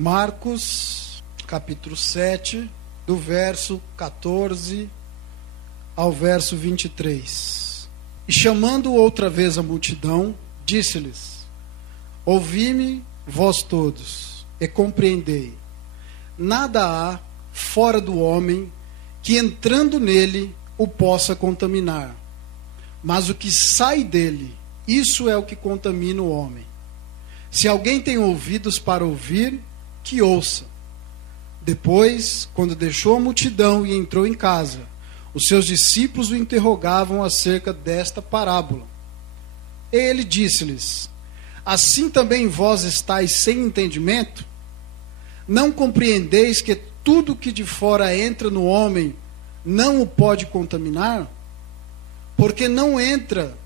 Marcos, capítulo 7, do verso 14 ao verso 23. E chamando outra vez a multidão, disse-lhes: ouvi-me, vós todos, e compreendei. Nada há fora do homem que, entrando nele, o possa contaminar. Mas o que sai dele, isso é o que contamina o homem. Se alguém tem ouvidos para ouvir, que ouça. Depois, quando deixou a multidão e entrou em casa, os seus discípulos o interrogavam acerca desta parábola. Ele disse-lhes: assim também vós estáis sem entendimento? Não compreendeis que tudo que de fora entra no homem não o pode contaminar? Porque não entra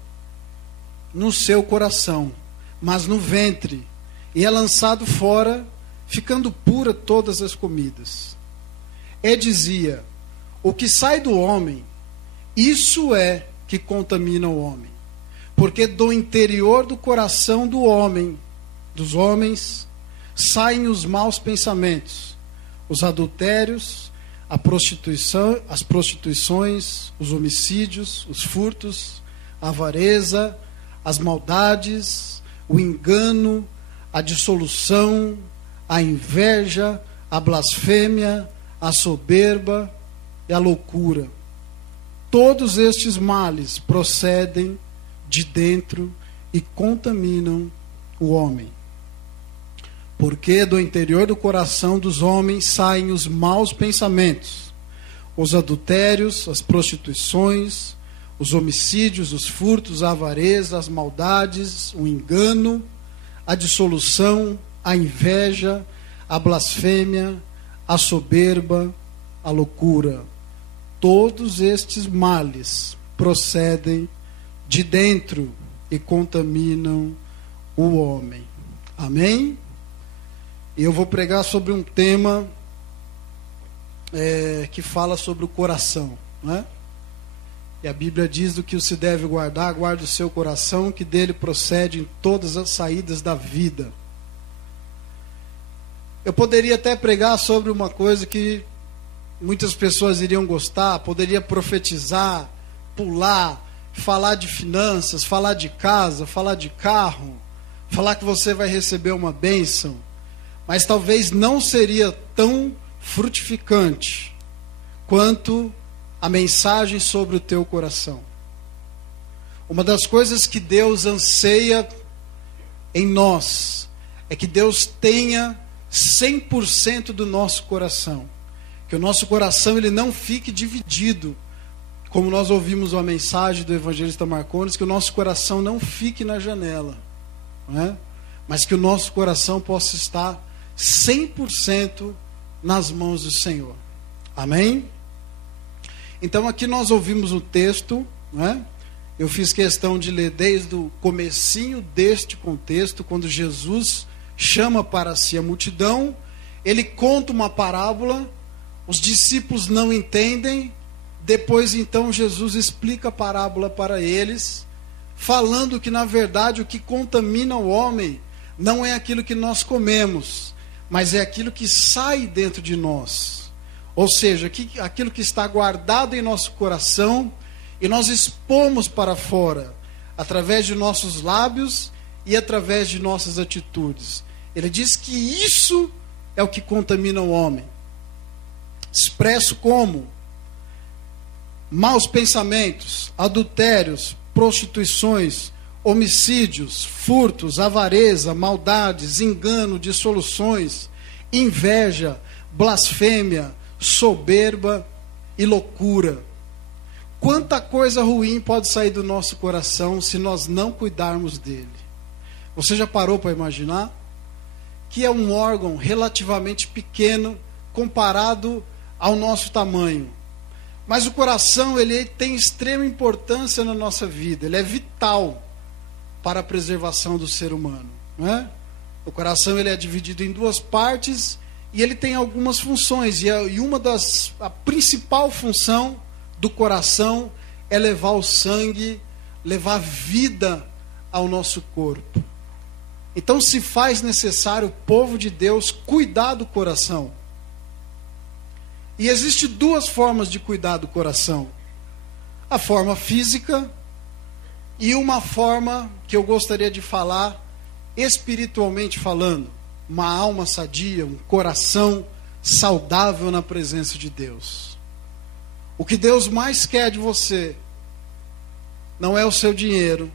no seu coração, mas no ventre, e é lançado fora, ficando pura todas as comidas. E dizia: o que sai do homem, isso é que contamina o homem. Porque do interior do coração do homem, dos homens, saem os maus pensamentos, os adultérios, as prostituições, os homicídios, os furtos, a avareza, as maldades, o engano, a dissolução, a inveja, a blasfêmia, a soberba e a loucura. Todos estes males procedem de dentro e contaminam o homem. Porque do interior do coração dos homens saem os maus pensamentos, os adultérios, as prostituições, os homicídios, os furtos, a avareza, as maldades, o engano, a dissolução, a inveja, a blasfêmia, a soberba, a loucura. Todos estes males procedem de dentro e contaminam o homem. Amém? Eu vou pregar sobre um tema que fala sobre o coração, né? E a Bíblia diz: do que se deve guardar, guarda o seu coração, que dele procede todas as saídas da vida. Eu poderia até pregar sobre uma coisa que muitas pessoas iriam gostar, poderia profetizar, pular, falar de finanças, falar de casa, falar de carro, falar que você vai receber uma bênção, mas talvez não seria tão frutificante quanto a mensagem sobre o teu coração. Uma das coisas que Deus anseia em nós é que Deus tenha 100% do nosso coração. Que o nosso coração ele não fique dividido, como nós ouvimos uma mensagem do evangelista Marcones, que o nosso coração não fique na janela, não é? Mas que o nosso coração possa estar 100% nas mãos do Senhor. Amém? Então aqui nós ouvimos o texto, né? Eu fiz questão de ler desde o comecinho deste contexto, quando Jesus chama para si a multidão, ele conta uma parábola, os discípulos não entendem, depois então Jesus explica a parábola para eles, falando que na verdade o que contamina o homem não é aquilo que nós comemos, mas é aquilo que sai dentro de nós. Ou seja, aquilo que está guardado em nosso coração e nós expomos para fora, através de nossos lábios e através de nossas atitudes. Ele diz que isso é o que contamina o homem. Expresso como maus pensamentos, adultérios, prostituições, homicídios, furtos, avareza, maldades, engano, dissoluções, inveja, blasfêmia, soberba e loucura. Quanta coisa ruim pode sair do nosso coração se nós não cuidarmos dele. Você já parou para imaginar que é um órgão relativamente pequeno comparado ao nosso tamanho? Mas o coração ele tem extrema importância na nossa vida. Ele é vital para a preservação do ser humano, não é? O coração ele é dividido em duas partes e ele tem algumas funções, a principal função do coração é levar o sangue, levar vida ao nosso corpo. Então se faz necessário o povo de Deus cuidar do coração. E existem duas formas de cuidar do coração. A forma física e uma forma que eu gostaria de falar, espiritualmente falando. Uma alma sadia, um coração saudável na presença de Deus. O que Deus mais quer de você não é o seu dinheiro,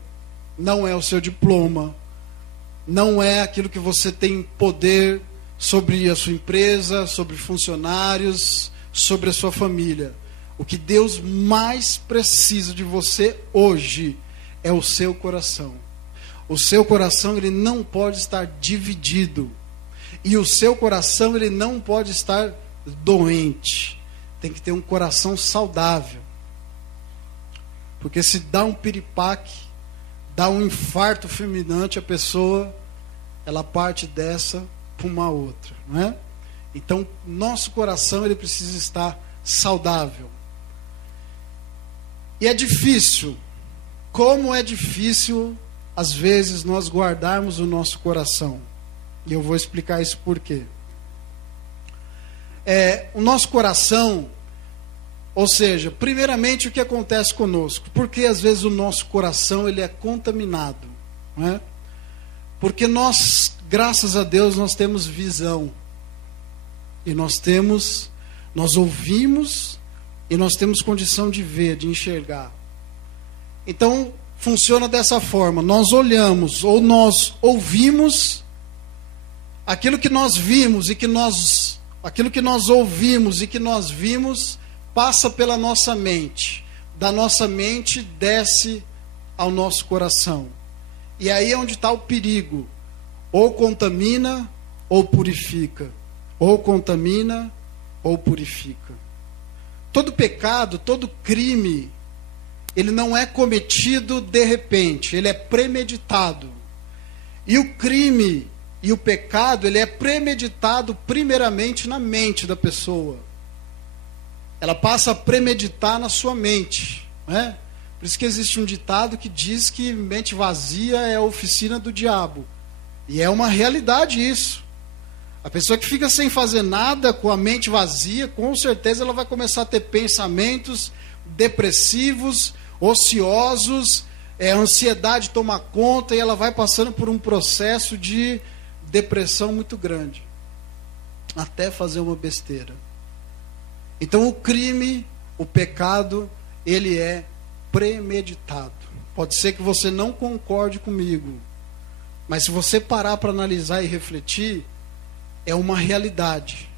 não é o seu diploma, não é aquilo que você tem poder sobre a sua empresa, sobre funcionários, sobre a sua família. O que Deus mais precisa de você hoje é o seu coração. O seu coração, ele não pode estar dividido. E o seu coração, ele não pode estar doente. Tem que ter um coração saudável. Porque se dá um piripaque, dá um infarto fulminante, a pessoa, ela parte dessa para uma outra, não é? Então, nosso coração, ele precisa estar saudável. E é difícil. Como é difícil, às vezes, nós guardarmos o nosso coração. E eu vou explicar isso por quê. O nosso coração, ou seja, primeiramente o que acontece conosco? Porque às vezes o nosso coração ele é contaminado, não é? Porque nós, graças a Deus, nós temos visão. E nós ouvimos e nós temos condição de ver, de enxergar. Então, funciona dessa forma. Nós olhamos ou nós ouvimos aquilo que nós vimos e aquilo que nós ouvimos e que nós vimos passa pela nossa mente. Da nossa mente desce ao nosso coração. E aí é onde está o perigo. Ou contamina ou purifica. Ou contamina ou purifica. Todo pecado, todo crime, ele não é cometido de repente, ele é premeditado. E o crime e o pecado, ele é premeditado primeiramente na mente da pessoa. Ela passa a premeditar na sua mente, né? Por isso que existe um ditado que diz que mente vazia é a oficina do diabo. E é uma realidade isso. A pessoa que fica sem fazer nada, com a mente vazia, com certeza ela vai começar a ter pensamentos depressivos, ociosos, a ansiedade toma conta e ela vai passando por um processo de depressão muito grande, até fazer uma besteira. Então o crime, o pecado, ele é premeditado. Pode ser que você não concorde comigo, mas se você parar para analisar e refletir, é uma realidade.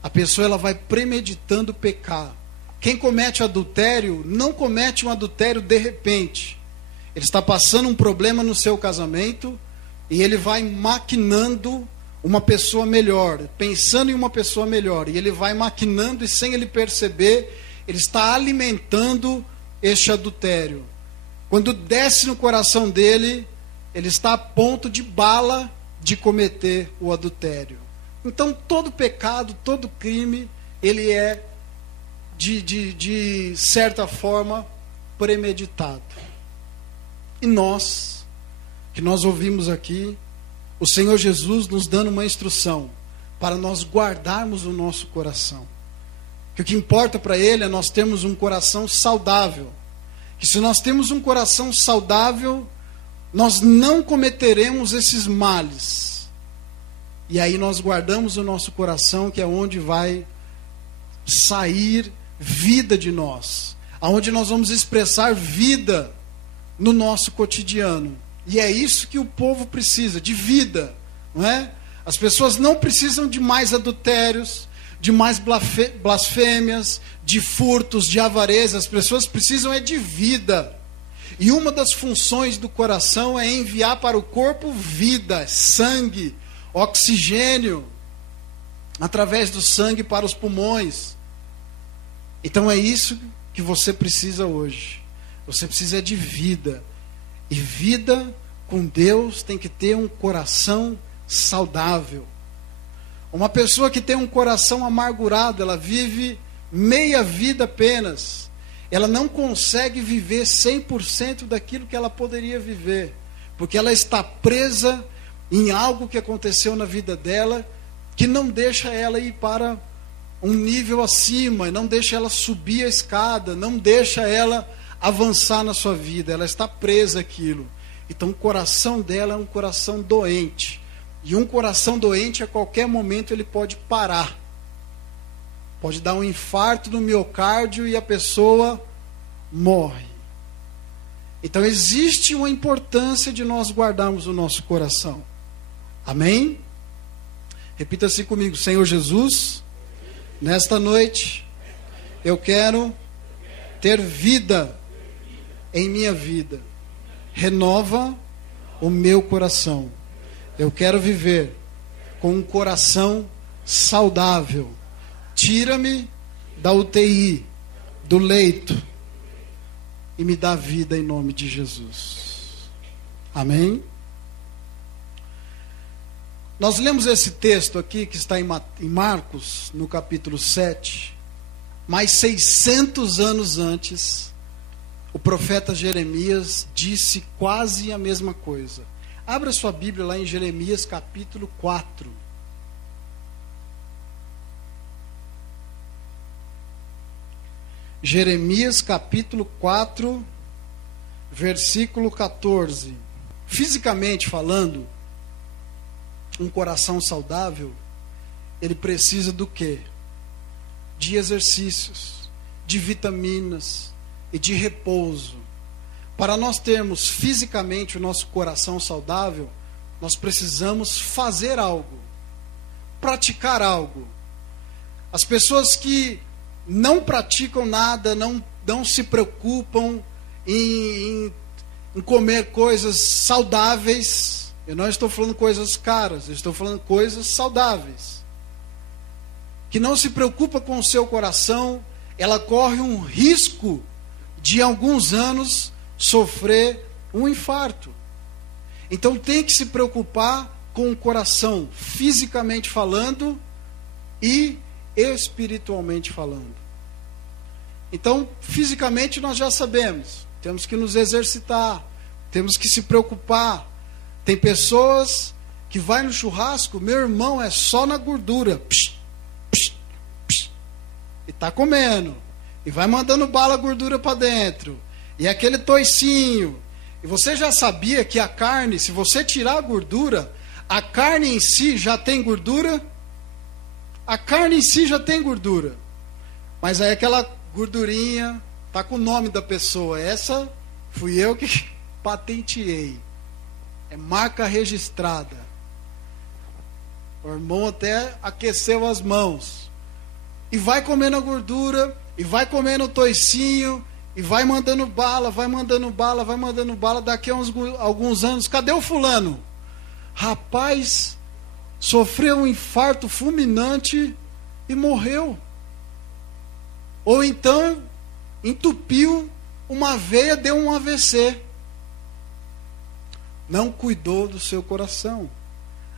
A pessoa ela vai premeditando pecar. Quem comete adultério não comete um adultério de repente. Ele está passando um problema no seu casamento e ele vai maquinando uma pessoa melhor, pensando em uma pessoa melhor, e ele vai maquinando e sem ele perceber, ele está alimentando este adultério. Quando desce no coração dele, ele está a ponto de bala de cometer o adultério. Então todo pecado, todo crime, ele é de certa forma premeditado. E nós, que nós ouvimos aqui, o Senhor Jesus nos dando uma instrução para nós guardarmos o nosso coração. Que o que importa para Ele é nós termos um coração saudável. Que se nós temos um coração saudável, nós não cometeremos esses males. E aí nós guardamos o nosso coração, que é onde vai sair vida de nós. Aonde nós vamos expressar vida no nosso cotidiano. E é isso que o povo precisa, de vida, não é? As pessoas não precisam de mais adultérios, de mais blasfêmias, de furtos, de avareza. As pessoas precisam é de vida. E uma das funções do coração é enviar para o corpo vida, sangue, oxigênio, através do sangue para os pulmões. Então é isso que você precisa hoje. Você precisa de vida. E vida com Deus tem que ter um coração saudável. Uma pessoa que tem um coração amargurado, ela vive meia vida apenas. Ela não consegue viver 100% daquilo que ela poderia viver. Porque ela está presa em algo que aconteceu na vida dela, que não deixa ela ir para um nível acima, não deixa ela subir a escada, não deixa ela avançar na sua vida, ela está presa àquilo. Então o coração dela é um coração doente, e um coração doente a qualquer momento ele pode parar, pode dar um infarto no miocárdio e a pessoa morre. Então existe uma importância de nós guardarmos o nosso coração. Amém? Repita assim comigo: Senhor Jesus, nesta noite eu quero ter vida em minha vida. Renova o meu coração. Eu quero viver com um coração saudável. Tira-me da UTI, do leito, e me dá vida em nome de Jesus. Amém? Nós lemos esse texto aqui, que está em Marcos, no capítulo 7, mas 600 anos antes, o profeta Jeremias disse quase a mesma coisa. Abra sua Bíblia lá em Jeremias capítulo 4. Jeremias capítulo 4, versículo 14. Fisicamente falando, um coração saudável, ele precisa do quê? De exercícios, de vitaminas e de repouso. Para nós termos fisicamente o nosso coração saudável, nós precisamos fazer algo, praticar algo. As pessoas que não praticam nada, não se preocupam em comer coisas saudáveis. Eu não estou falando coisas caras, eu estou falando coisas saudáveis. Que não se preocupa com o seu coração, ela corre um risco de alguns anos sofrer um infarto. Então tem que se preocupar com o coração, fisicamente falando e espiritualmente falando. Então, fisicamente nós já sabemos, temos que nos exercitar, temos que se preocupar. Tem pessoas que vai no churrasco, meu irmão, é só na gordura, psh, psh, psh, e está comendo, e vai mandando bala gordura para dentro, e aquele toicinho. E você já sabia que a carne, se você tirar a gordura, a carne em si já tem gordura? A carne em si já tem gordura, mas aí aquela gordurinha está com o nome da pessoa. Essa fui eu que patenteei, é marca registrada. O irmão até aqueceu as mãos, e vai comendo a gordura, e vai comendo o toicinho, e vai mandando bala, vai mandando bala, vai mandando bala. Daqui a alguns anos, cadê o fulano? Rapaz, sofreu um infarto fulminante e morreu. Ou então entupiu uma veia, deu um AVC. Não cuidou do seu coração.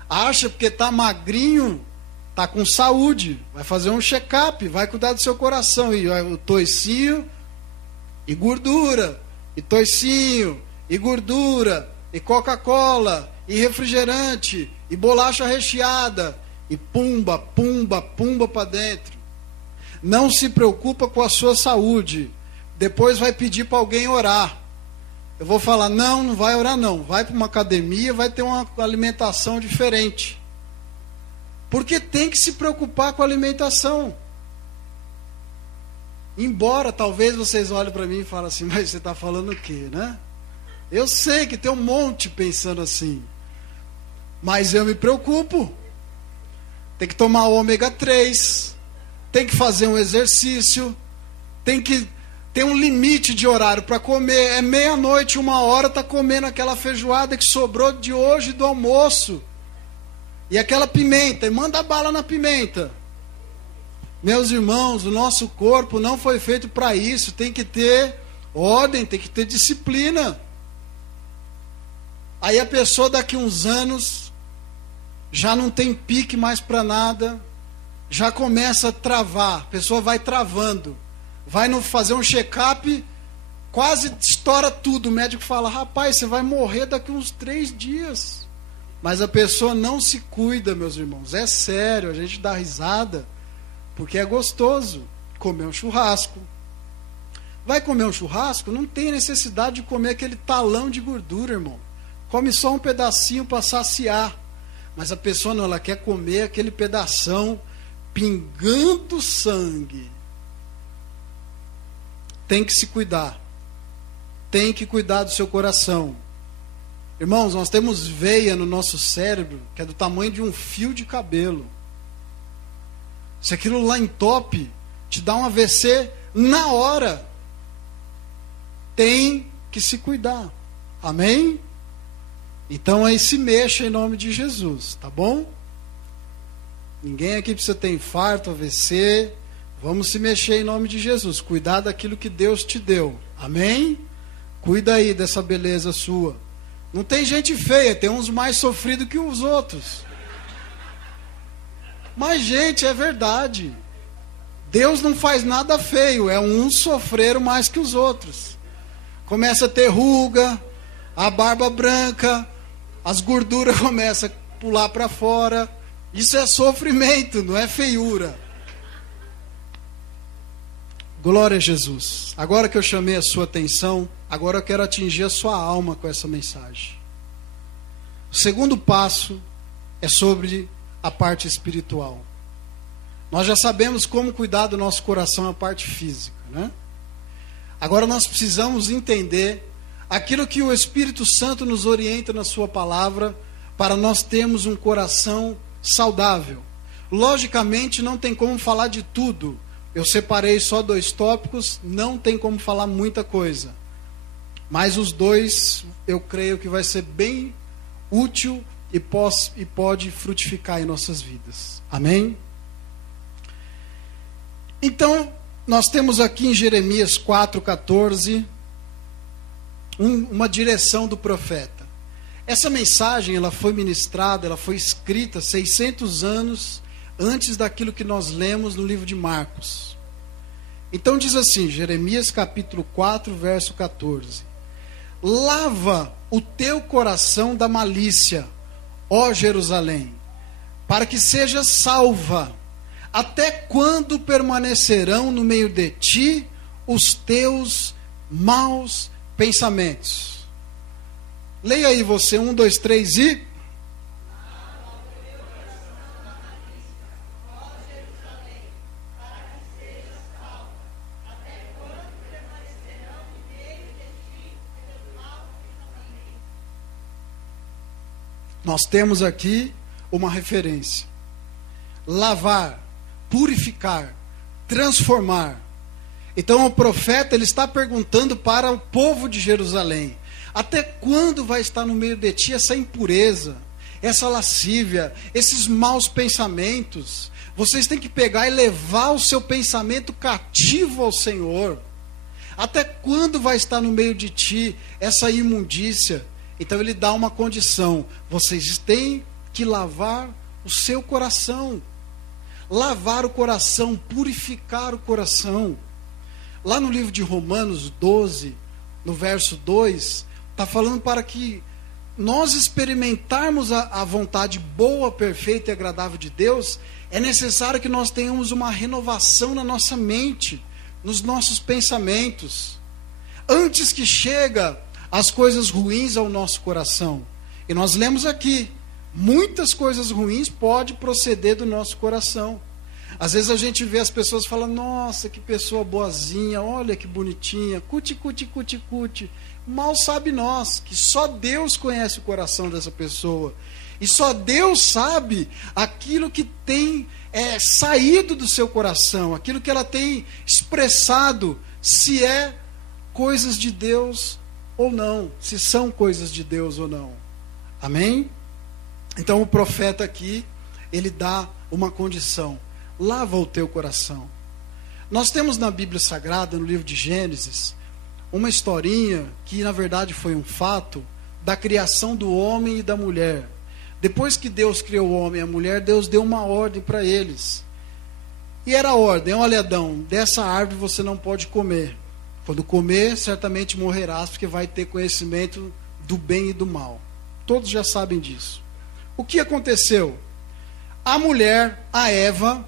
Acha porque está magrinho, está com saúde, vai fazer um check-up, vai cuidar do seu coração. E o toicinho e gordura, e toicinho e gordura, e Coca-Cola, e refrigerante, e bolacha recheada, e pumba, pumba, pumba para dentro. Não se preocupa com a sua saúde. Depois vai pedir para alguém orar. Eu vou falar, não vai orar não. Vai para uma academia, vai ter uma alimentação diferente. Porque tem que se preocupar com a alimentação. Embora talvez vocês olhem para mim e falem assim, mas você está falando o quê, né? Eu sei que tem um monte pensando assim. Mas eu me preocupo. Tem que tomar ômega 3. Tem que fazer um exercício. Tem um limite de horário para comer. É meia-noite, 1h, está comendo aquela feijoada que sobrou de hoje do almoço. E aquela pimenta, e manda bala na pimenta. Meus irmãos, o nosso corpo não foi feito para isso. Tem que ter ordem, tem que ter disciplina. Aí a pessoa daqui uns anos já não tem pique mais para nada, já começa a travar, a pessoa vai travando, vai fazer um check-up, quase estoura tudo. O médico fala, rapaz, você vai morrer daqui uns 3 dias. Mas a pessoa não se cuida, meus irmãos. É sério, a gente dá risada, porque é gostoso comer um churrasco. Vai comer um churrasco? Não tem necessidade de comer aquele talão de gordura, irmão. Come só um pedacinho para saciar. Mas a pessoa não, ela quer comer aquele pedação pingando sangue. Tem que se cuidar. Tem que cuidar do seu coração. Irmãos, nós temos veia no nosso cérebro que é do tamanho de um fio de cabelo. Se aquilo lá entope, te dá um AVC na hora. Tem que se cuidar. Amém? Então aí se mexa em nome de Jesus, tá bom? Ninguém aqui precisa ter infarto, AVC. Vamos se mexer em nome de Jesus. Cuidar daquilo que Deus te deu. Amém? Cuida aí dessa beleza sua. Não tem gente feia, tem uns mais sofridos que os outros. Mas, gente, é verdade. Deus não faz nada feio, é uns sofreram mais que os outros. Começa a ter ruga, a barba branca, as gorduras começam a pular para fora. Isso é sofrimento, não é feiura. Glória a Jesus. Agora que eu chamei a sua atenção, agora eu quero atingir a sua alma com essa mensagem. O segundo passo é sobre a parte espiritual. Nós já sabemos como cuidar do nosso coração, a parte física, né? Agora nós precisamos entender aquilo que o Espírito Santo nos orienta na sua palavra para nós termos um coração saudável. Logicamente não tem como falar de tudo. Eu separei só 2 tópicos, não tem como falar muita coisa. Mas os 2 eu creio que vai ser bem útil e pode frutificar em nossas vidas. Amém? Então, nós temos aqui em Jeremias 4,14 uma direção do profeta. Essa mensagem ela foi ministrada, ela foi escrita 600 anos antes daquilo que nós lemos no livro de Marcos. Então diz assim, Jeremias capítulo 4, verso 14. Lava o teu coração da malícia, ó Jerusalém, para que sejas salva. Até quando permanecerão no meio de ti os teus maus pensamentos? Leia aí você, 1, 2, 3 e... Nós temos aqui uma referência. Lavar, purificar, transformar. Então o profeta ele está perguntando para o povo de Jerusalém: até quando vai estar no meio de ti essa impureza, essa lascívia, esses maus pensamentos? Vocês têm que pegar e levar o seu pensamento cativo ao Senhor. Até quando vai estar no meio de ti essa imundícia? Então ele dá uma condição: vocês têm que lavar o seu coração. Lavar o coração, purificar o coração. Lá no livro de Romanos 12, no verso 2, está falando para que nós experimentarmos a vontade boa, perfeita e agradável de Deus, é necessário que nós tenhamos uma renovação na nossa mente, nos nossos pensamentos. Antes que chega as coisas ruins ao nosso coração. E nós lemos aqui, muitas coisas ruins podem proceder do nosso coração. Às vezes a gente vê as pessoas falando: nossa, que pessoa boazinha, olha que bonitinha, cuti. Mal sabe nós, que só Deus conhece o coração dessa pessoa. E só Deus sabe aquilo que tem saído do seu coração, aquilo que ela tem expressado, se é coisas de Deus ou não, se são coisas de Deus ou não. Amém? Então o profeta aqui, ele dá uma condição: lava o teu coração. Nós temos na Bíblia Sagrada, no livro de Gênesis, uma historinha que na verdade foi um fato da criação do homem e da mulher. Depois que Deus criou o homem e a mulher, Deus deu uma ordem para eles. E era a ordem: olha, Adão, dessa árvore você não pode comer. Quando comer, certamente morrerás, porque vai ter conhecimento do bem e do mal. Todos já sabem disso. o que aconteceu? A mulher, a Eva,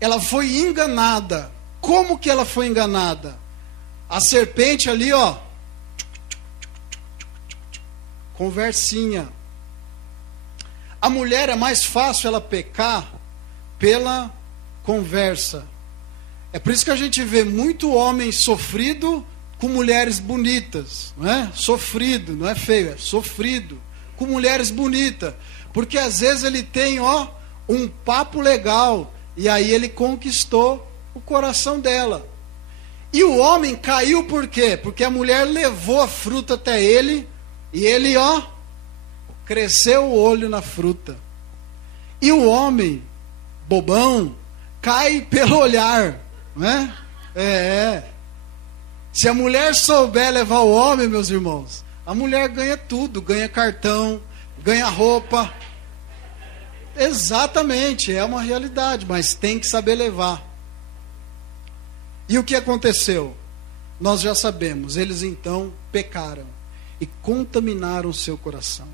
ela foi enganada. Como que ela foi enganada? A serpente ali, ó, conversinha. A mulher é mais fácil ela pecar pela conversa. É por isso que a gente vê muito homem sofrido com mulheres bonitas, não é? Sofrido, não é feio, é sofrido com mulheres bonitas, porque às vezes ele tem, ó, um papo legal e aí ele conquistou o coração dela. E o homem caiu por quê? Porque a mulher levou a fruta até ele e ele, ó, cresceu o olho na fruta. E o homem, bobão, cai pelo olhar, não é? Se a mulher souber levar o homem, meus irmãos, a mulher ganha tudo, ganha cartão, ganha roupa. Exatamente, é uma realidade, mas tem que saber levar. E o que aconteceu? Nós já sabemos, eles então pecaram e contaminaram o seu coração.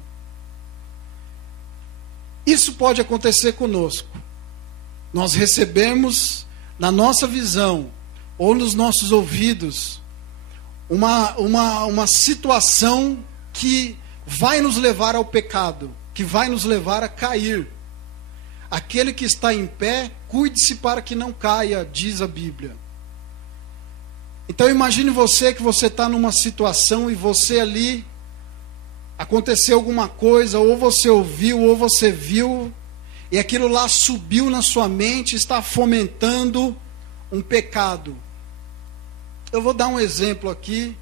Isso pode acontecer conosco. Nós recebemos na nossa visão ou nos nossos ouvidos uma situação que vai nos levar ao pecado, que vai nos levar a cair. Aquele que está em pé, cuide-se para que não caia, diz a Bíblia. Então imagine você que você está numa situação e você ali, aconteceu alguma coisa, ou você ouviu, ou você viu, e aquilo lá subiu na sua mente, está fomentando um pecado. Eu vou dar um exemplo aqui,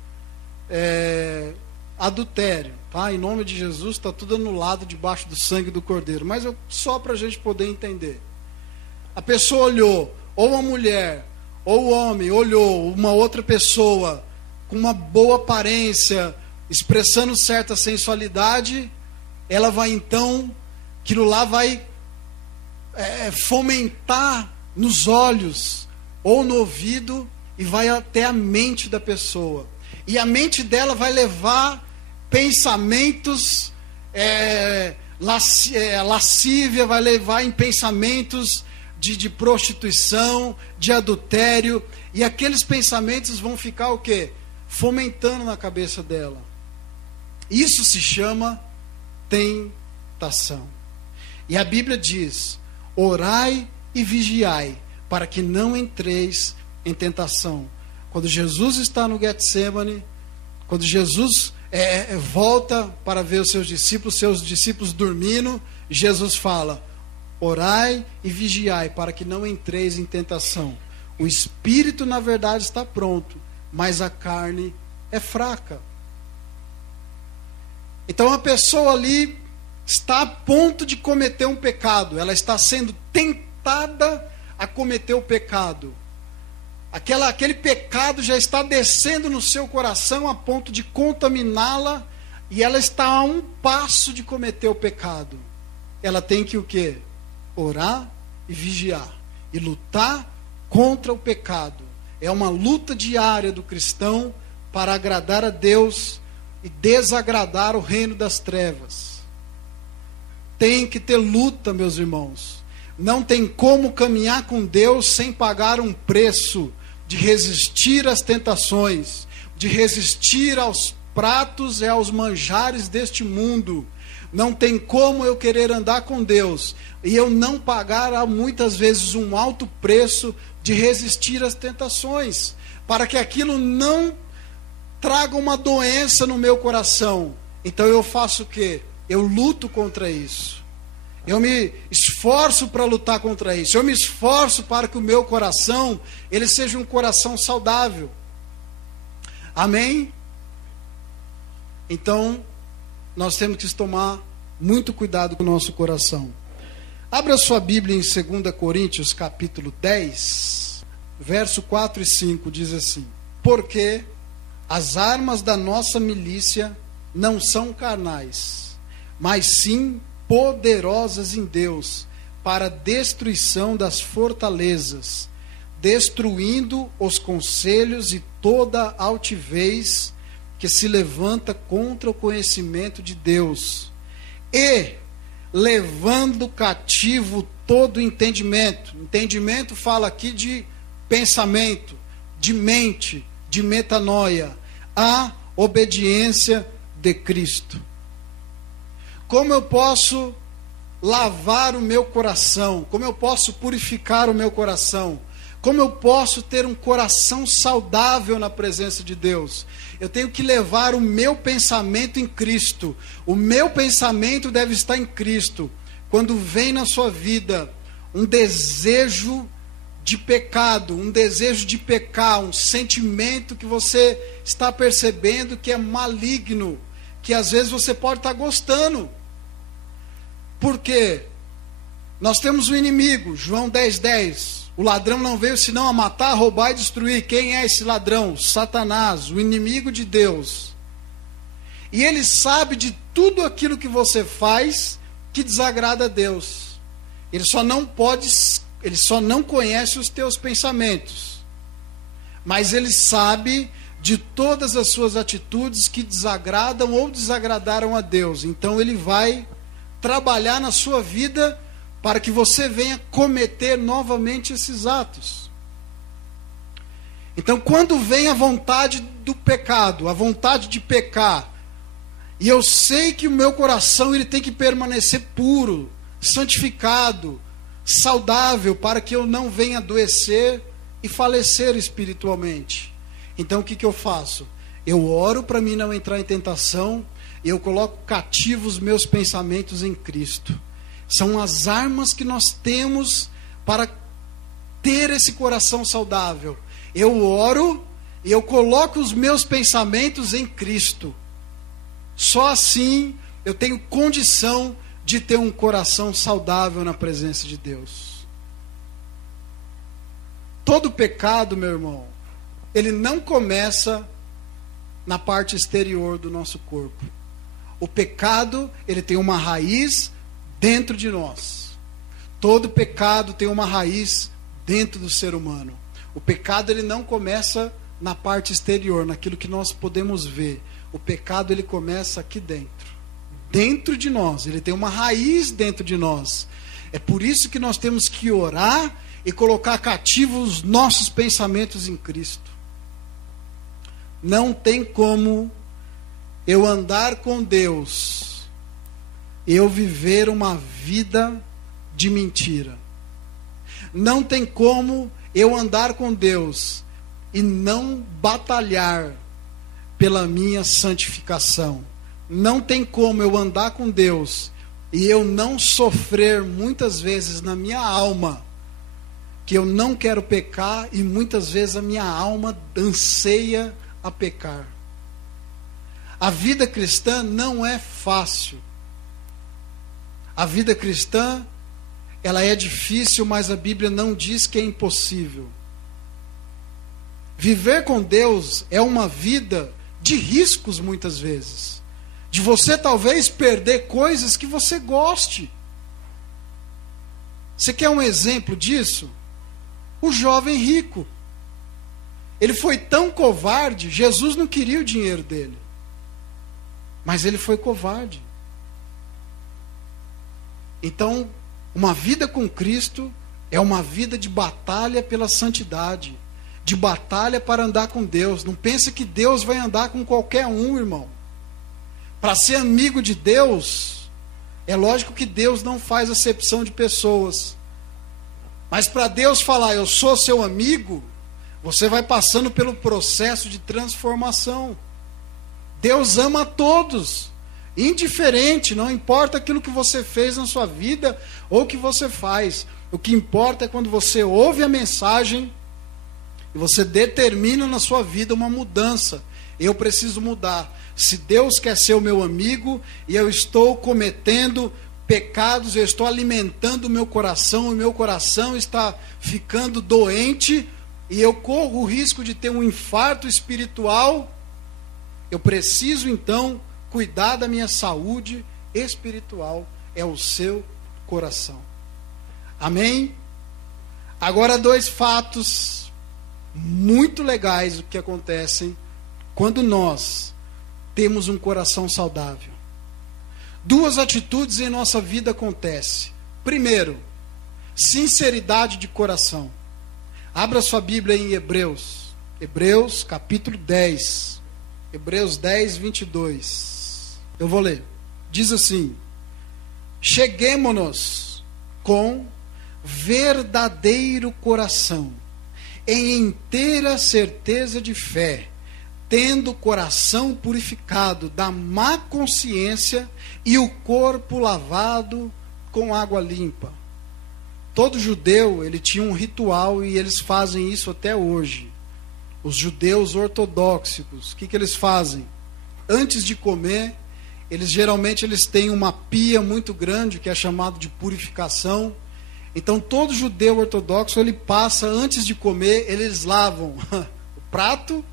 adultério, tá? Em nome de Jesus, está tudo anulado debaixo do sangue do Cordeiro, mas só para a gente poder entender. A pessoa olhou, ou a mulher, ou o homem olhou uma outra pessoa com uma boa aparência, expressando certa sensualidade, ela vai então, aquilo lá vai fomentar nos olhos ou no ouvido e vai até a mente da pessoa. E a mente dela vai levar pensamentos lascívia, vai levar em pensamentos de prostituição, de adultério, e aqueles pensamentos vão ficar o quê? Fomentando na cabeça dela. Isso se chama tentação. E a Bíblia diz: orai e vigiai, para que não entreis em tentação. Quando Jesus está no Getsemane, quando Jesus volta para ver os seus discípulos dormindo, Jesus fala: orai e vigiai, para que não entreis em tentação. O espírito, na verdade, está pronto, mas a carne é fraca. Então a pessoa ali está a ponto de cometer um pecado, ela está sendo tentada a cometer o pecado. Aquele pecado já está descendo no seu coração a ponto de contaminá-la, e ela está a um passo de cometer o pecado. Ela tem que o quê? Orar e vigiar, e lutar contra o pecado. É uma luta diária do cristão para agradar a Deus e desagradar o reino das trevas. Tem que ter luta, meus irmãos. Não tem como caminhar com Deus sem pagar um preço de resistir às tentações, de resistir aos pratos e aos manjares deste mundo. Não tem como eu querer andar com Deus e eu não pagar muitas vezes um alto preço de resistir às tentações, para que aquilo não traga uma doença no meu coração. Então eu faço o quê? Eu luto contra isso. Eu me esforço para lutar contra isso. Eu me esforço para que o meu coração, ele seja um coração saudável. Amém? Então, nós temos que tomar muito cuidado com o nosso coração. Abra sua Bíblia em 2 Coríntios, capítulo 10, verso 4 e 5, diz assim: porque as armas da nossa milícia não são carnais, mas sim poderosas em Deus, para a destruição das fortalezas, destruindo os conselhos e toda altivez que se levanta contra o conhecimento de Deus, e levando cativo todo entendimento. Entendimento fala aqui de pensamento, de mente, de metanoia, a obediência de Cristo. Como eu posso lavar o meu coração? Como eu posso purificar o meu coração? Como eu posso ter um coração saudável na presença de Deus? Eu tenho que levar o meu pensamento em Cristo. O meu pensamento deve estar em Cristo. Quando vem na sua vida um desejo de pecado, um desejo de pecar, um sentimento que você está percebendo que é maligno, que às vezes você pode estar gostando. Por quê? Nós temos um inimigo, João 10:10. O ladrão não veio senão a matar, roubar e destruir. Quem é esse ladrão? Satanás, o inimigo de Deus. E ele sabe de tudo aquilo que você faz que desagrada a Deus. Ele só não conhece os teus pensamentos. Mas ele sabe de todas as suas atitudes que desagradam ou desagradaram a Deus. Então ele vai trabalhar na sua vida para que você venha cometer novamente esses atos. Então, quando vem a vontade do pecado, a vontade de pecar, e eu sei que o meu coração ele tem que permanecer puro, santificado, saudável, para que eu não venha adoecer e falecer espiritualmente. Então, o que eu faço? Eu oro para mim não entrar em tentação, e eu coloco cativos os meus pensamentos em Cristo. São as armas que nós temos para ter esse coração saudável. Eu oro e eu coloco os meus pensamentos em Cristo. Só assim eu tenho condição de ter um coração saudável na presença de Deus. Todo pecado, meu irmão, ele não começa na parte exterior do nosso corpo. O pecado, ele tem uma raiz dentro de nós. Todo pecado tem uma raiz dentro do ser humano. O pecado ele não começa na parte exterior, naquilo que nós podemos ver. O pecado ele começa aqui dentro de nós. Ele tem uma raiz dentro de nós. É por isso que nós temos que orar e colocar cativos os nossos pensamentos em Cristo. Não tem como eu andar com Deus, eu viver uma vida de mentira. Não tem como eu andar com Deus e não batalhar pela minha santificação. Não tem como eu andar com Deus e eu não sofrer muitas vezes na minha alma que eu não quero pecar, e muitas vezes a minha alma anseia a pecar. A vida cristã não é fácil. A vida cristã, ela é difícil, mas a Bíblia não diz que é impossível. Viver com Deus é uma vida de riscos muitas vezes. De você talvez perder coisas que você goste. Você quer um exemplo disso? O jovem rico. Ele foi tão covarde, Jesus não queria o dinheiro dele. Mas ele foi covarde. Então, uma vida com Cristo é uma vida de batalha pela santidade, de batalha para andar com Deus. Não pense que Deus vai andar com qualquer um, irmão. Para ser amigo de Deus, é lógico que Deus não faz acepção de pessoas. Mas para Deus falar, eu sou seu amigo, você vai passando pelo processo de transformação. Deus ama a todos, indiferente, não importa aquilo que você fez na sua vida ou o que você faz. O que importa é quando você ouve a mensagem e você determina na sua vida uma mudança. Eu preciso mudar. Se Deus quer ser o meu amigo e eu estou cometendo pecados, eu estou alimentando o meu coração está ficando doente e eu corro o risco de ter um infarto espiritual, eu preciso então cuidar da minha saúde espiritual, é o seu coração. Amém? Agora, 2 fatos muito legais que acontecem quando nós temos um coração saudável. duas atitudes em nossa vida acontecem. Primeiro, sinceridade de coração. Abra sua Bíblia em Hebreus. Hebreus capítulo 10. Hebreus 10, 22. Eu vou ler. Diz assim: cheguemo-nos com verdadeiro coração, em inteira certeza de fé, tendo o coração purificado da má consciência e o corpo lavado com água limpa. Todo judeu, ele tinha um ritual e eles fazem isso até hoje. Os judeus ortodoxos, o que eles fazem? Antes de comer, geralmente eles têm uma pia muito grande, que é chamado de purificação. Então todo judeu ortodoxo, ele passa, antes de comer, eles lavam o prato,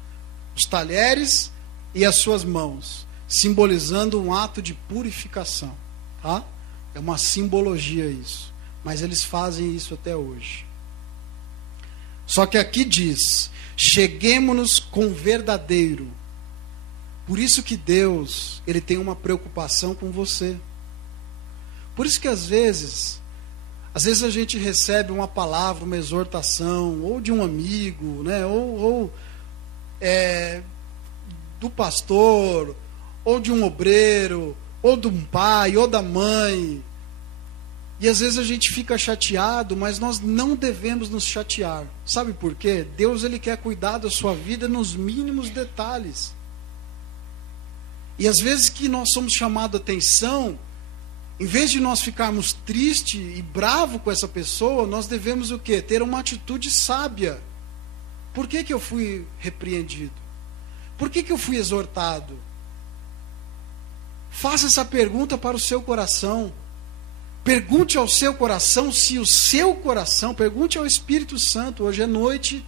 os talheres e as suas mãos, simbolizando um ato de purificação, tá? É uma simbologia isso, mas eles fazem isso até hoje. Só que aqui diz: cheguemo-nos com verdadeiro. Por isso que Deus, ele tem uma preocupação com você. Por isso que às vezes a gente recebe uma palavra, uma exortação, ou de um amigo, né? ou do pastor, ou de um obreiro, ou de um pai, ou da mãe. E às vezes a gente fica chateado, mas nós não devemos nos chatear. Sabe por quê? Deus, ele quer cuidar da sua vida nos mínimos detalhes. E às vezes que nós somos chamados a atenção, em vez de nós ficarmos tristes e bravos com essa pessoa, nós devemos o quê? Ter uma atitude sábia. Por que eu fui repreendido? Por que eu fui exortado? Faça essa pergunta para o seu coração. Pergunte ao seu coração se o seu coração, pergunte ao Espírito Santo. Hoje é noite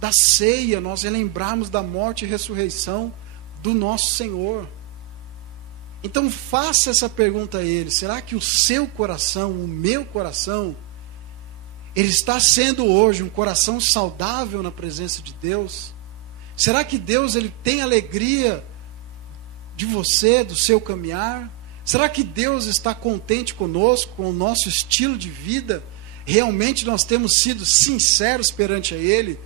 da ceia, nós relembrarmos da morte e ressurreição do nosso Senhor. Então faça essa pergunta a Ele: será que o seu coração, o meu coração, ele está sendo hoje um coração saudável na presença de Deus? Será que Deus, ele tem alegria de você, do seu caminhar? Será que Deus está contente conosco, com o nosso estilo de vida? Realmente nós temos sido sinceros perante a Ele?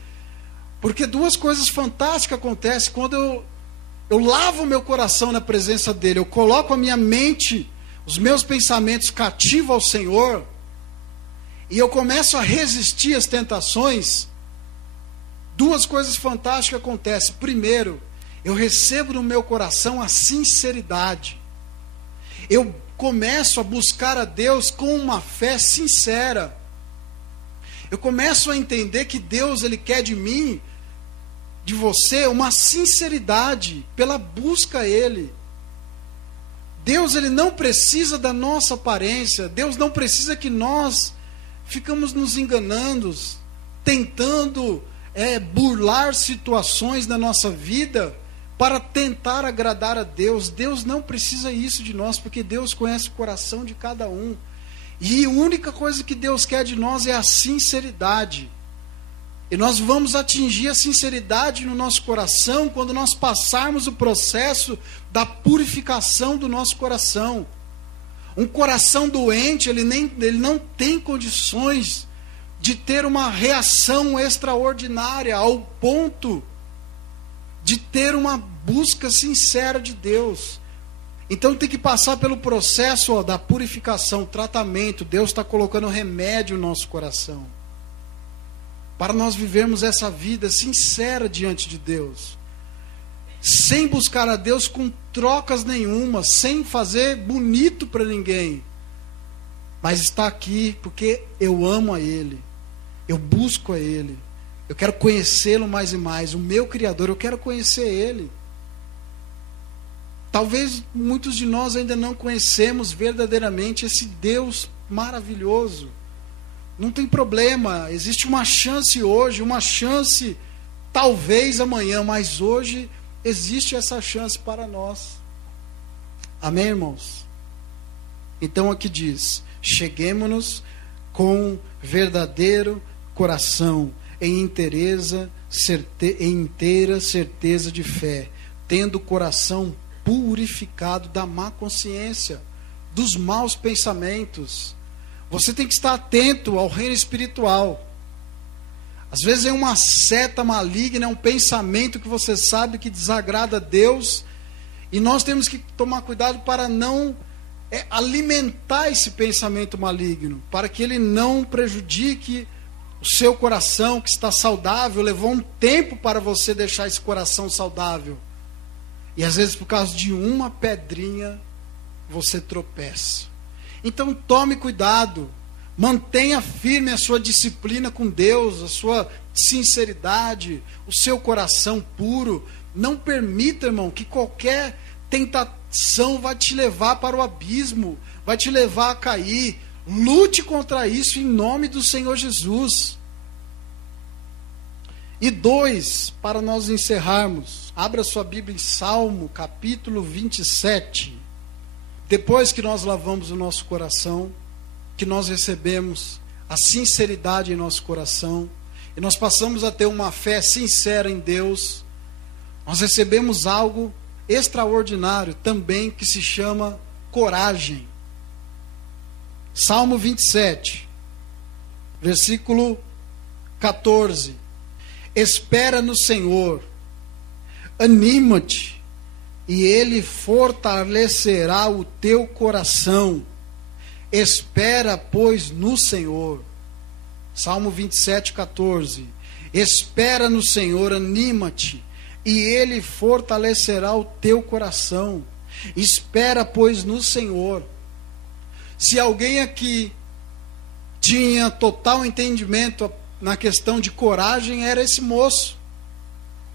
Porque duas coisas fantásticas acontecem quando eu lavo o meu coração na presença dEle, eu coloco a minha mente, os meus pensamentos cativos ao Senhor, e eu começo a resistir às tentações. Duas coisas fantásticas acontecem. Primeiro, eu recebo no meu coração a sinceridade. Eu começo a buscar a Deus com uma fé sincera. Eu começo a entender que Deus, ele quer de mim, de você, uma sinceridade pela busca a Ele. Deus, ele não precisa da nossa aparência. Deus não precisa que nós ficamos nos enganando, tentando burlar situações na nossa vida para tentar agradar a Deus. Deus não precisa isso de nós, porque Deus conhece o coração de cada um. E a única coisa que Deus quer de nós é a sinceridade. E nós vamos atingir a sinceridade no nosso coração quando nós passarmos o processo da purificação do nosso coração. Um coração doente, ele não tem condições de ter uma reação extraordinária ao ponto de ter uma busca sincera de Deus. Então tem que passar pelo processo da purificação, tratamento. Deus está colocando remédio no nosso coração, para nós vivermos essa vida sincera diante de Deus, sem buscar a Deus com trocas nenhuma, sem fazer bonito para ninguém, mas está aqui porque eu amo a Ele, eu busco a Ele, eu quero conhecê-lo mais e mais, o meu Criador, eu quero conhecer Ele. Talvez muitos de nós ainda não conhecemos verdadeiramente esse Deus maravilhoso. Não tem problema, existe uma chance hoje, uma chance talvez amanhã, mas hoje existe essa chance para nós. Amém, irmãos? Então aqui diz: cheguemo-nos com verdadeiro coração, em inteira certeza de fé, tendo o coração purificado da má consciência. dos maus pensamentos. Você tem que estar atento ao reino espiritual. Às vezes é uma seta maligna, é um pensamento que você sabe que desagrada a Deus, e nós temos que tomar cuidado para não alimentar esse pensamento maligno, para que ele não prejudique o seu coração que está saudável. Levou um tempo para você deixar esse coração saudável, e às vezes por causa de uma pedrinha você tropeça. Então tome cuidado, mantenha firme a sua disciplina com Deus, a sua sinceridade, o seu coração puro. Não permita, irmão, que qualquer tentação vai te levar para o abismo, vai te levar a cair. Lute contra isso em nome do Senhor Jesus. E 2, para nós encerrarmos, abra sua Bíblia em Salmo, capítulo 27. Depois que nós lavamos o nosso coração, que nós recebemos a sinceridade em nosso coração, e nós passamos a ter uma fé sincera em Deus, nós recebemos algo extraordinário também, que se chama coragem. Salmo 27, versículo 14. Espera no Senhor, anima-te, e Ele fortalecerá o teu coração. Espera, pois, no Senhor. Salmo 27, 14. Espera no Senhor, anima-te, e Ele fortalecerá o teu coração. Espera, pois, no Senhor. Se alguém aqui tinha total entendimento na questão de coragem, era esse moço,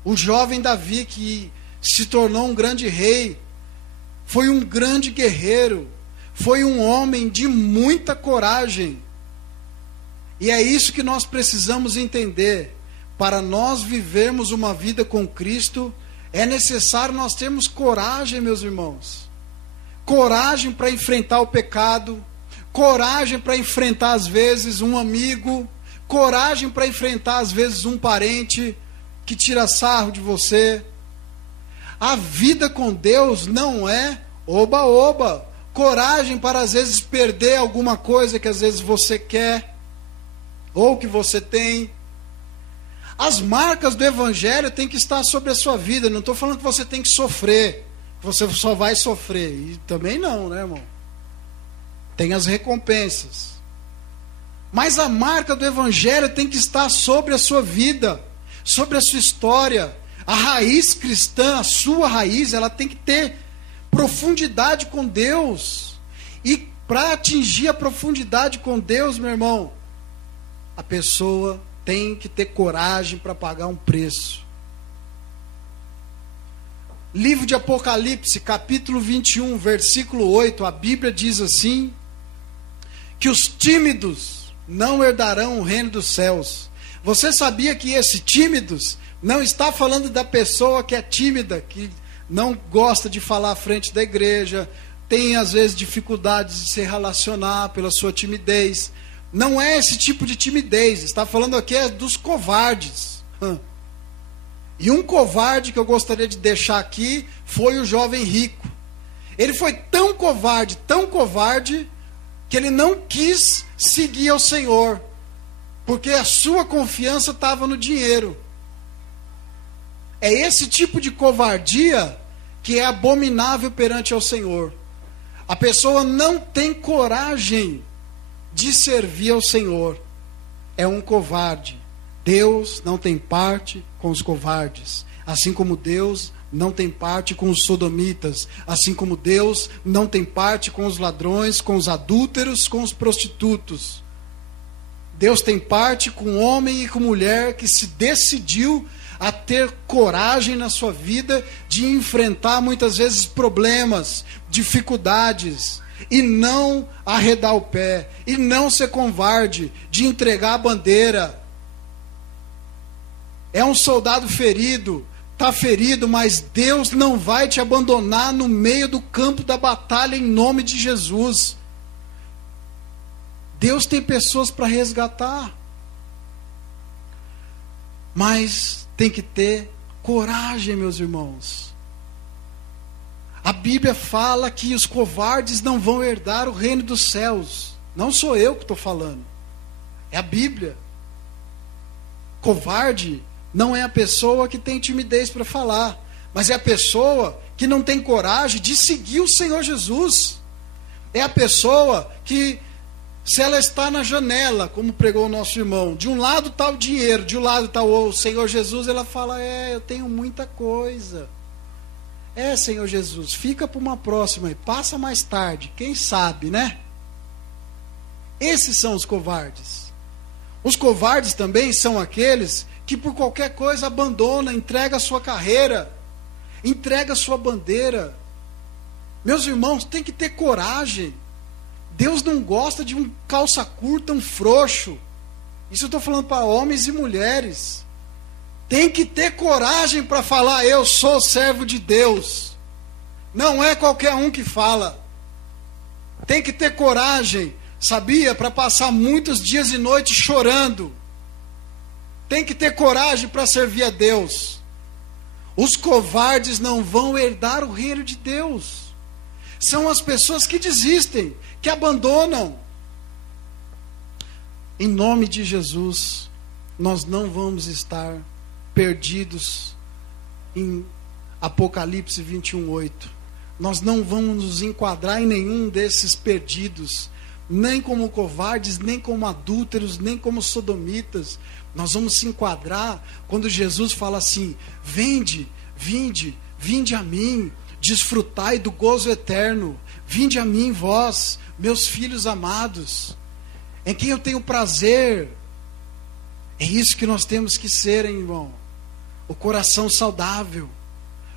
o jovem Davi, que se tornou um grande rei, foi um grande guerreiro, foi um homem de muita coragem. E é isso que nós precisamos entender. Para nós vivermos uma vida com Cristo, é necessário nós termos coragem, meus irmãos. Coragem para enfrentar o pecado, coragem para enfrentar às vezes um amigo, coragem para enfrentar às vezes um parente que tira sarro de você. A vida com Deus não é oba-oba. Coragem para às vezes perder alguma coisa que às vezes você quer, ou que você tem. As marcas do Evangelho têm que estar sobre a sua vida. Não estou falando que você tem que sofrer, que você só vai sofrer. E também não, né, irmão? Tem as recompensas. Mas a marca do Evangelho tem que estar sobre a sua vida, sobre a sua história. A raiz cristã, a sua raiz, ela tem que ter profundidade com Deus. E para atingir a profundidade com Deus, meu irmão, a pessoa tem que ter coragem para pagar um preço. Livro de Apocalipse, capítulo 21, versículo 8, a Bíblia diz assim: que os tímidos não herdarão o reino dos céus. Você sabia que esse tímidos não está falando da pessoa que é tímida, que não gosta de falar à frente da igreja, tem às vezes dificuldades de se relacionar pela sua timidez. Não é esse tipo de timidez. Está falando aqui dos covardes. E um covarde que eu gostaria de deixar aqui foi o jovem rico. Ele foi tão covarde, que ele não quis seguir ao Senhor, porque a sua confiança estava no dinheiro. É esse tipo de covardia que é abominável perante ao Senhor. A pessoa não tem coragem de servir ao Senhor. É um covarde. Deus não tem parte com os covardes, assim como Deus não tem parte com os sodomitas, assim como Deus não tem parte com os ladrões, com os adúlteros, com os prostitutos. Deus tem parte com homem e com mulher que se decidiu a ter coragem na sua vida de enfrentar muitas vezes problemas, dificuldades, e não arredar o pé, e não ser covarde, de entregar a bandeira. É um soldado ferido, está ferido, mas Deus não vai te abandonar no meio do campo da batalha em nome de Jesus. Deus tem pessoas para resgatar, mas tem que ter coragem, meus irmãos. A Bíblia fala que os covardes não vão herdar o reino dos céus. Não sou eu que estou falando. É a Bíblia. Covarde não é a pessoa que tem timidez para falar, mas é a pessoa que não tem coragem de seguir o Senhor Jesus. É a pessoa que, se ela está na janela, como pregou o nosso irmão, de um lado está o dinheiro, de um lado está o Senhor Jesus, ela fala, eu tenho muita coisa. Senhor Jesus, fica para uma próxima e passa mais tarde, quem sabe, né? Esses são os covardes. Os covardes também são aqueles que por qualquer coisa abandona, entrega a sua carreira, entrega a sua bandeira. Meus irmãos, tem que ter coragem. Deus não gosta de um calça curta, um frouxo. Isso eu estou falando para homens e mulheres. Tem que ter coragem para falar, eu sou servo de Deus. Não é qualquer um que fala. Tem que ter coragem, sabia? Para passar muitos dias e noites chorando. Tem que ter coragem para servir a Deus. Os covardes não vão herdar o reino de Deus. São as pessoas que desistem, que abandonam. Em nome de Jesus, nós não vamos estar perdidos em Apocalipse 21:8. Nós não vamos nos enquadrar em nenhum desses perdidos, nem como covardes, nem como adúlteros, nem como sodomitas. Nós vamos se enquadrar quando Jesus fala assim: vinde a mim, desfrutai do gozo eterno. Vinde a mim, vós, meus filhos amados, em quem eu tenho prazer. É isso que nós temos que ser, hein, irmão. O coração saudável,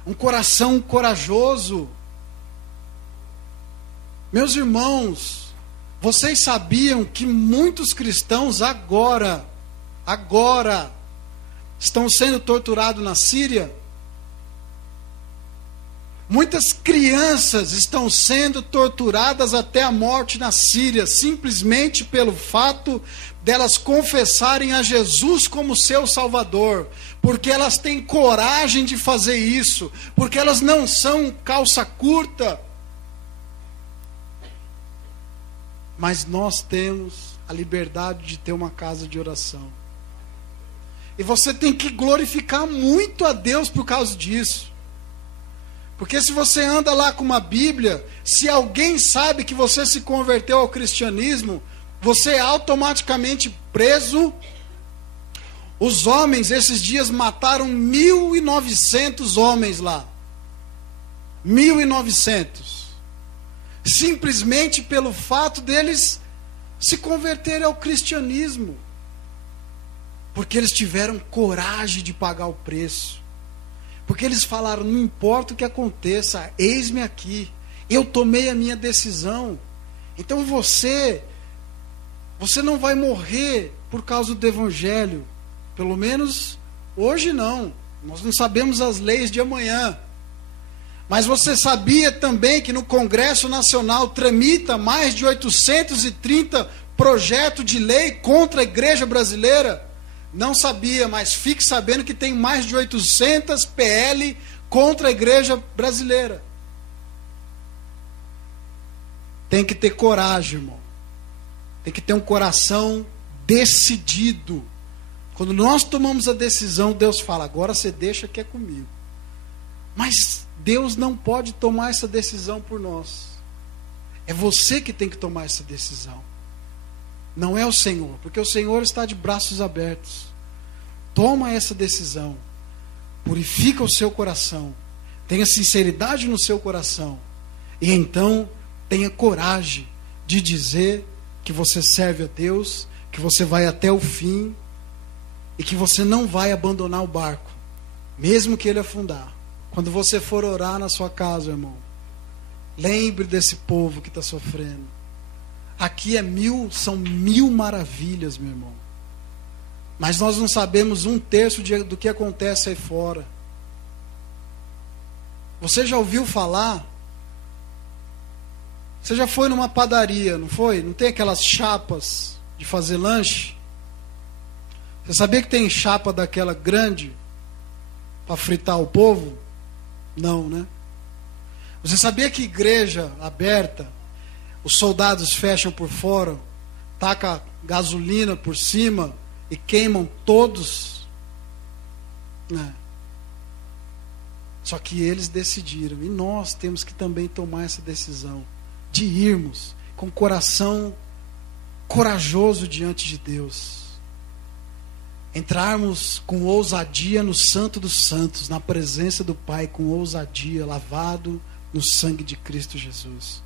um coração corajoso. Meus irmãos, vocês sabiam que muitos cristãos agora estão sendo torturados na Síria? Muitas crianças estão sendo torturadas até a morte na Síria, simplesmente pelo fato delas confessarem a Jesus como seu Salvador, porque elas têm coragem de fazer isso, porque elas não são calça curta. Mas nós temos a liberdade de ter uma casa de oração. E você tem que glorificar muito a Deus por causa disso. Porque se você anda lá com uma Bíblia, se alguém sabe que você se converteu ao cristianismo, você é automaticamente preso. Os homens, esses dias, mataram 1.900 homens lá. 1.900. Simplesmente pelo fato deles se converterem ao cristianismo. Porque eles tiveram coragem de pagar o preço. Porque eles falaram, não importa o que aconteça, eis-me aqui. Eu tomei a minha decisão. Então você não vai morrer por causa do evangelho. Pelo menos hoje não. Nós não sabemos as leis de amanhã. Mas você sabia também que no Congresso Nacional tramita mais de 830 projetos de lei contra a igreja brasileira? Não sabia, mas fique sabendo que tem mais de 800 PL contra a igreja brasileira. Tem que ter coragem, irmão. Tem que ter um coração decidido. Quando nós tomamos a decisão, Deus fala, agora você deixa que é comigo. Mas Deus não pode tomar essa decisão por nós. É você que tem que tomar essa decisão. Não é o Senhor, porque o Senhor está de braços abertos. Toma essa decisão. Purifica o seu coração. Tenha sinceridade no seu coração. E então, tenha coragem de dizer que você serve a Deus, que você vai até o fim e que você não vai abandonar o barco, mesmo que ele afundar. Quando você for orar na sua casa, irmão, lembre desse povo que está sofrendo. Aqui são 1000 maravilhas, meu irmão. Mas nós não sabemos 1/3 do que acontece aí fora. Você já ouviu falar? Você já foi numa padaria, não foi? Não tem aquelas chapas de fazer lanche? Você sabia que tem chapa daquela grande para fritar o povo? Não, né? Você sabia que igreja aberta, os soldados fecham por fora, tacam gasolina por cima e queimam todos? Só que eles decidiram, e nós temos que também tomar essa decisão de irmos com o coração corajoso diante de Deus, entrarmos com ousadia no Santo dos Santos, na presença do Pai, com ousadia, lavado no sangue de Cristo Jesus.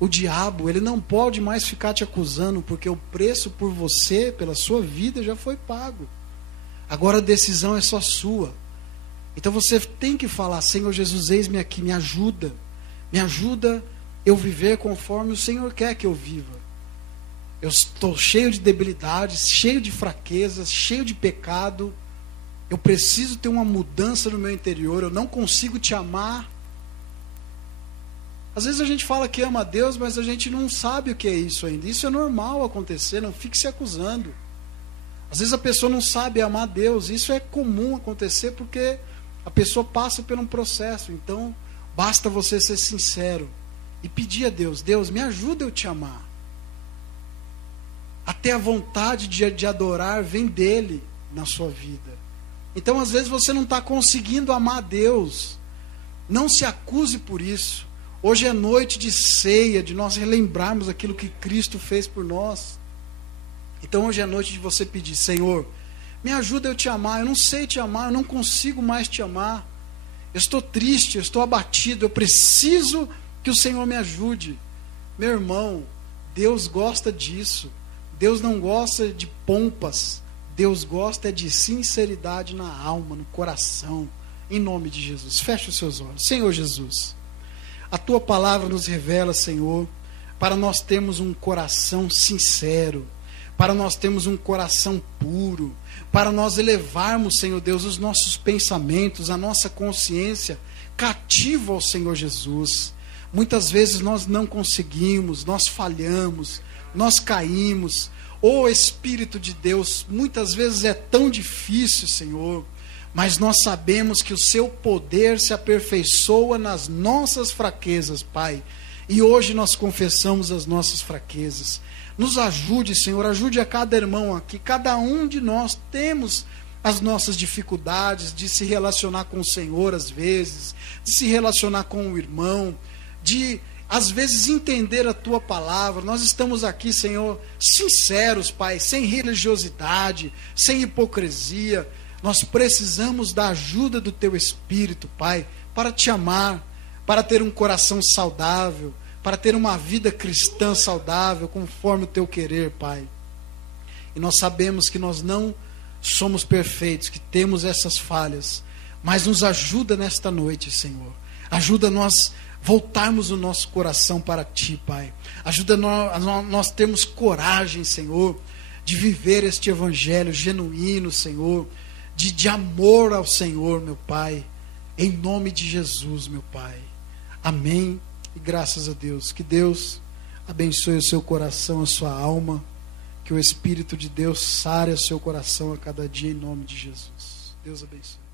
O diabo, ele não pode mais ficar te acusando, porque o preço por você, pela sua vida, já foi pago. Agora a decisão é só sua. Então você tem que falar: Senhor Jesus, eis-me aqui, me ajuda eu viver conforme o Senhor quer que eu viva. Eu estou cheio de debilidades, cheio de fraquezas, cheio de pecado. Eu preciso ter uma mudança no meu interior. Eu não consigo te amar. Às vezes a gente fala que ama a Deus, mas a gente não sabe o que é isso ainda. Isso é normal acontecer, não fique se acusando. Às vezes a pessoa não sabe amar a Deus. Isso é comum acontecer porque a pessoa passa por um processo. Então, basta você ser sincero e pedir a Deus: Deus, me ajuda eu te amar. Até a vontade de adorar vem dele na sua vida. Então, às vezes você não está conseguindo amar a Deus. Não se acuse por isso. Hoje é noite de ceia, de nós relembrarmos aquilo que Cristo fez por nós. Então hoje é noite de você pedir: Senhor, me ajuda eu te amar. Eu não sei te amar, eu não consigo mais te amar. Eu estou triste, eu estou abatido, eu preciso que o Senhor me ajude. Meu irmão, Deus gosta disso. Deus não gosta de pompas. Deus gosta de sinceridade na alma, no coração. Em nome de Jesus. Feche os seus olhos. Senhor Jesus, a Tua palavra nos revela, Senhor, para nós termos um coração sincero, para nós termos um coração puro, para nós elevarmos, Senhor Deus, os nossos pensamentos, a nossa consciência cativa ao Senhor Jesus. Muitas vezes nós não conseguimos, nós falhamos, nós caímos. Ô Espírito de Deus, muitas vezes é tão difícil, Senhor, mas nós sabemos que o Seu poder se aperfeiçoa nas nossas fraquezas, Pai. E hoje nós confessamos as nossas fraquezas. Nos ajude, Senhor, ajude a cada irmão aqui. Cada um de nós temos as nossas dificuldades de se relacionar com o Senhor às vezes, de se relacionar com o irmão, de às vezes entender a Tua palavra. Nós estamos aqui, Senhor, sinceros, Pai, sem religiosidade, sem hipocrisia. Nós precisamos da ajuda do Teu Espírito, Pai, para Te amar, para ter um coração saudável, para ter uma vida cristã saudável, conforme o Teu querer, Pai. E nós sabemos que nós não somos perfeitos, que temos essas falhas, mas nos ajuda nesta noite, Senhor. Ajuda nós voltarmos o nosso coração para Ti, Pai. Ajuda nós termos coragem, Senhor, de viver este evangelho genuíno, Senhor, de amor ao Senhor, meu Pai, em nome de Jesus, meu Pai. Amém e graças a Deus. Que Deus abençoe o seu coração, a sua alma, que o Espírito de Deus sare o seu coração a cada dia, em nome de Jesus. Deus abençoe.